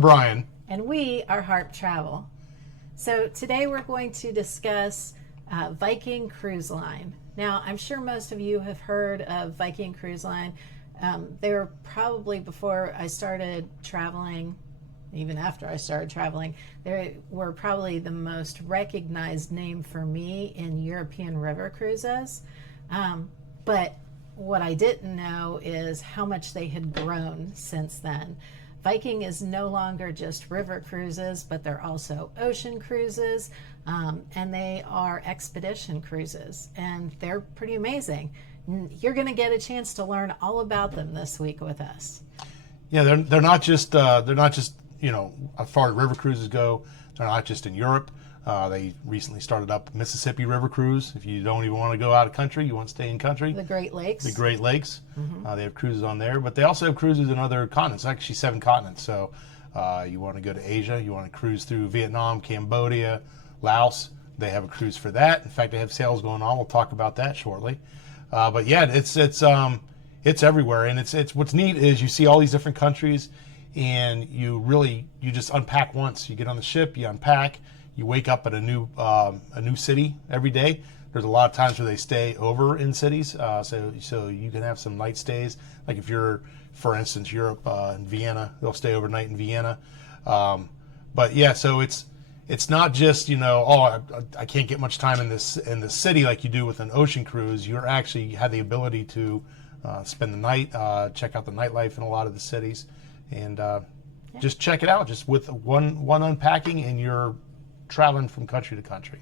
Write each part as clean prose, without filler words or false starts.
I'm Brian. And we are Harp Travel. So today we're going to discuss Viking Cruise Line. Now, I'm sure most of you have heard of Viking Cruise Line. They were probably, before I started traveling, even after I started traveling, they were probably the most recognized name for me in European river cruises. But what I didn't know is how much they had grown since then. Viking is no longer just river cruises, but they're also ocean cruises, and they are expedition cruises, and they're pretty amazing. You're going to get a chance to learn all about them this week with us. Yeah, they're not just you know, as far as river cruises go, they're not just in Europe. They recently started up Mississippi River Cruise. If you don't even want to go out of country, you want to stay in country. The Great Lakes. The Great Lakes. They have cruises on there, but they also have cruises in other continents, actually 7 continents. So you want to go to Asia, you want to cruise through Vietnam, Cambodia, Laos. They have a cruise for that. In fact, they have sales going on. We'll talk about that shortly. But yeah, it's everywhere, and it's what's neat is you see all these different countries, and you just unpack once. You get on the ship, you unpack. You wake up at a new city every day. There's a lot of times where they stay over in cities, so you can have some night stays. Like if you're, for instance, Europe in Vienna, they'll stay overnight in Vienna. But yeah, so it's not just, you know, I can't get much time in the city like you do with an ocean cruise. You actually have the ability to spend the night, check out the nightlife in a lot of the cities, and just check it out. Just with one unpacking, and you're traveling from country to country.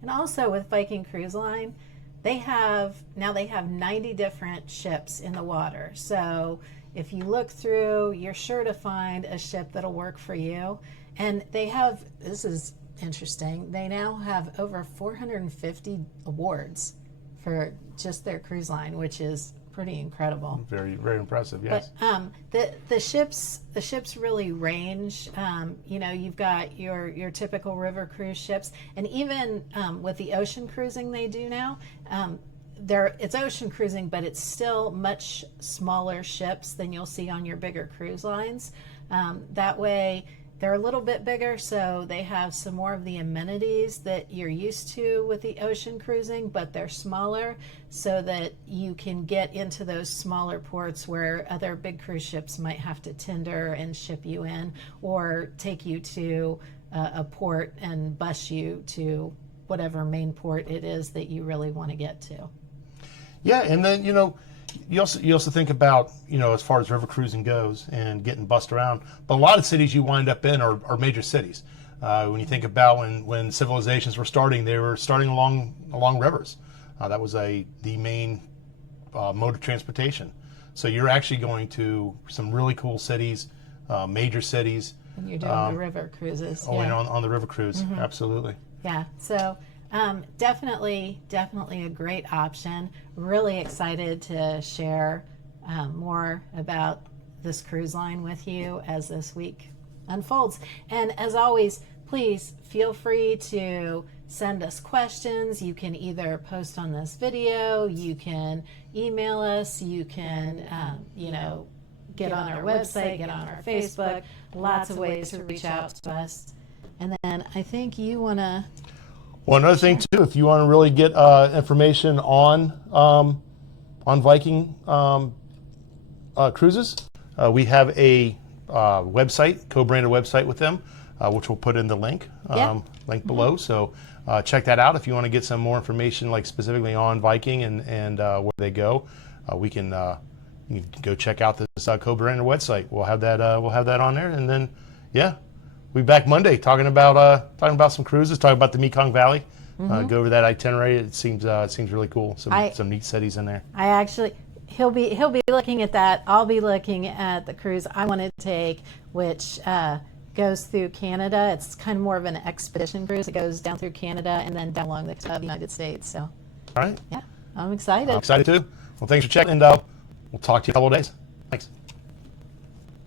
And also with Viking Cruise Line, they have 90 different ships in the water. So if you look through, you're sure to find a ship that'll work for you. And they have, this is interesting, they now have over 450 awards for just their cruise line, which is pretty incredible. Very, very impressive, yes. But the ships really range. You know, you've got your typical river cruise ships, and even with the ocean cruising they do now, it's ocean cruising, but it's still much smaller ships than you'll see on your bigger cruise lines. That way, they're a little bit bigger, so they have some more of the amenities that you're used to with the ocean cruising, but they're smaller so that you can get into those smaller ports where other big cruise ships might have to tender and ship you in, or take you to a port and bus you to whatever main port it is that you really want to get to. Yeah, and then, you know, you also think about, you know, as far as river cruising goes and getting bussed around, but a lot of cities you wind up in are major cities. When you think about when civilizations were starting, they were starting along rivers. That was the main mode of transportation. So you're actually going to some really cool cities, major cities. And you're doing the river cruises. Oh, yeah. And on the river cruise, absolutely. Yeah, so definitely a great option. Really excited to share more about this cruise line with you as this week unfolds. And as always, please feel free to send us questions. You can either post on this video, you can email us, you can, you know, get on our website, get on our Facebook. Lots of ways to reach out to us. And then I think you want to... Well, another thing too, if you want to really get information on Viking cruises, we have a website, co-branded website with them, which we'll put in the link below. So check that out if you want to get some more information, like specifically on Viking and where they go. You can go check out this co-branded website. We'll have that on there, and then we'll be back Monday talking about some cruises, talking about the Mekong Valley. Go over that itinerary. It seems really cool. Some neat cities in there. He'll be looking at that. I'll be looking at the cruise I want to take, which goes through Canada. It's kind of more of an expedition cruise. It goes down through Canada and then down along the United States. So, all right. Yeah, I'm excited. I'm excited too. Well, thanks for checking, and we'll talk to you in a couple of days.